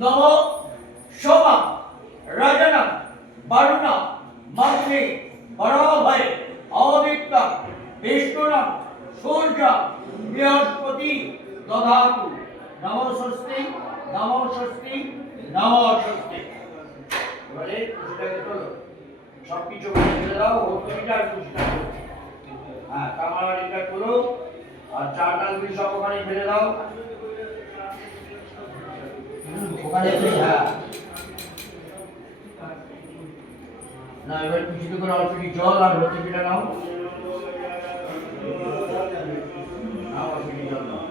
নম সোমা রজনা বরুণা মগ্নি বরাভয় অদিত্য বিষ্ণুনা সূর্য বৃহস্পতি দধাতু নমো ষষ্ঠী নমো ষষ্ঠী নমো ষষ্ঠী। এবারে পুষ্পটাকে তোলো, সব কিছু ফেলে দাও, হস্তমিটা আর পুষ্পটা করো। হ্যাঁ, কামারবাড়িটা করো আর চার ডালগুলি সব ওখানে ফেলে দাও। ওখানে হ্যাঁ না, এবার কিছু করে অল্প কি জল আর হস্তমিটা নাও। নাও অল্প কি জল নাও।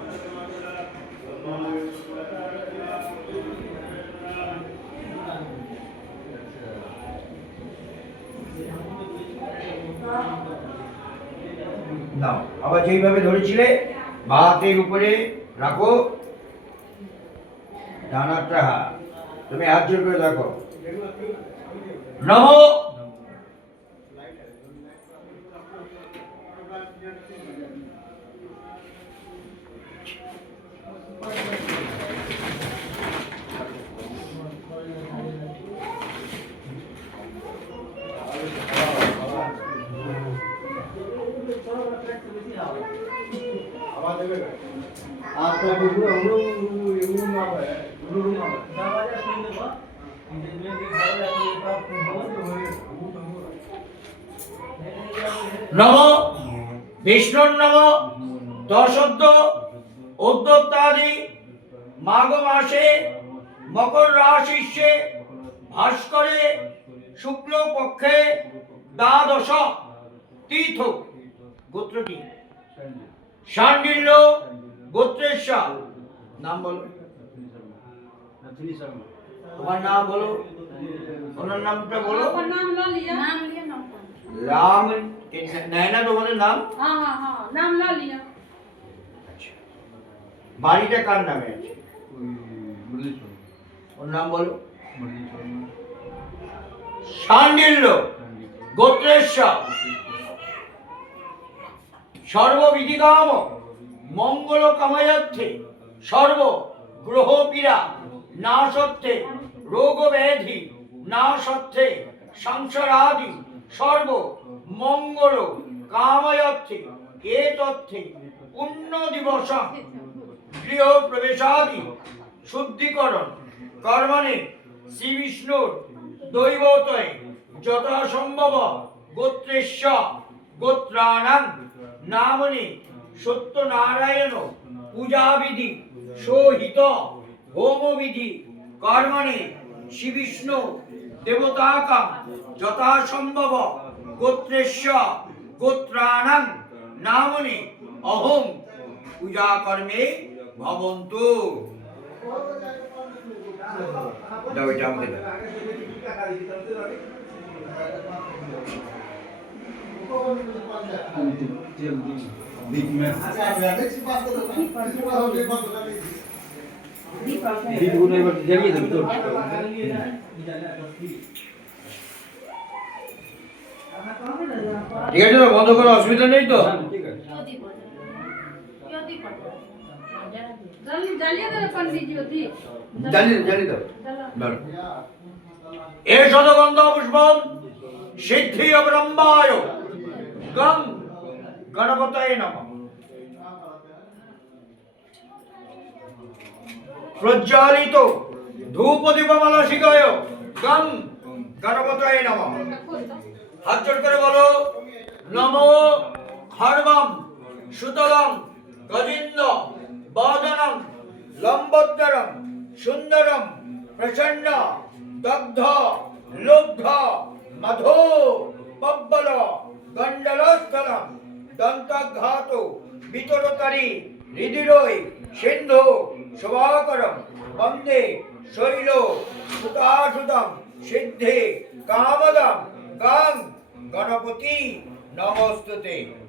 নাও, আবার যেইভাবে ধরেছিলে ভাতের উপরে রাখো, ডানাটা হাত, তুমি হাত জোর করে দেখো। নমো নম বিষ্ণুর নম দশদ্দ উদ্যোক্তাদি মাঘ মাসে মকর রাশিষ্যে ভাস্করে শুক্ল পক্ষে দ্বাদশ তীর্থ গোত্রটি শাণ্ডিল্য গোত্রেশ্বর। নাম বলো, তোমার নাম বলো, ওনার নামটা বলো। রাম নয়না তোমাদের নাম? নাম লালিয়া। বাড়িটা কার নামে আছে? ওর নাম বলো। শাণ্ডিল্য গোত্রেশ্বর সর্ববিধিকাম মঙ্গল কাময়ার্থে সর্ব গ্রহ পীড়া নাশর্থে রোগ ব্যাধি নাশর্থে সংসারাদি সর্ব মঙ্গল কাময়ার্থে এ তথ্যে পুণ্য দিবস গৃহ প্রবেশাদি শুদ্ধিকরণ কর্মণে শ্রী বিষ্ণুর দৈবতয়ে যথাসম্ভব গোত্রেশ্বর গোত্রাণাং নামনি সত্যনারায়ণ পূজাবিধি সহিত হোমবিধি কর্মণে শ্রী বিষ্ণু দেবতাকাম যথাসম্ভব গোত্রেশ্বর গোত্রাণাং নামনি অহং পূজা কর্মে ভবন্তু। দাও এটা আমাকে দাও। ঠিক আছে, বন্ধ করো, অসুবিধা নেই তো? এষদ গন্ধ পুষ্পম সিদ্ধি ব্রহ্মায় গং গণপতয়ে নমঃ। প্রজ্বালিত ধূপ দীপমালা শিখায় গং গণপতয়ে নমঃ। হাত জোড় করে বলো, নমো খর্বম সুতলং গজিন্দ বদনং লম্বোদরম সুন্দরম প্রসন্ন দগ্ধ লুব্ধ মধো পব্বল গণ্ডলস্থলম দন্তঘাত বিতরকারী হৃদিরয় সিন্ধু শোভাকরম বন্দে শৈল সুতাসুতম সিদ্ধে কামদম গং গণপতি নমস্তুতে।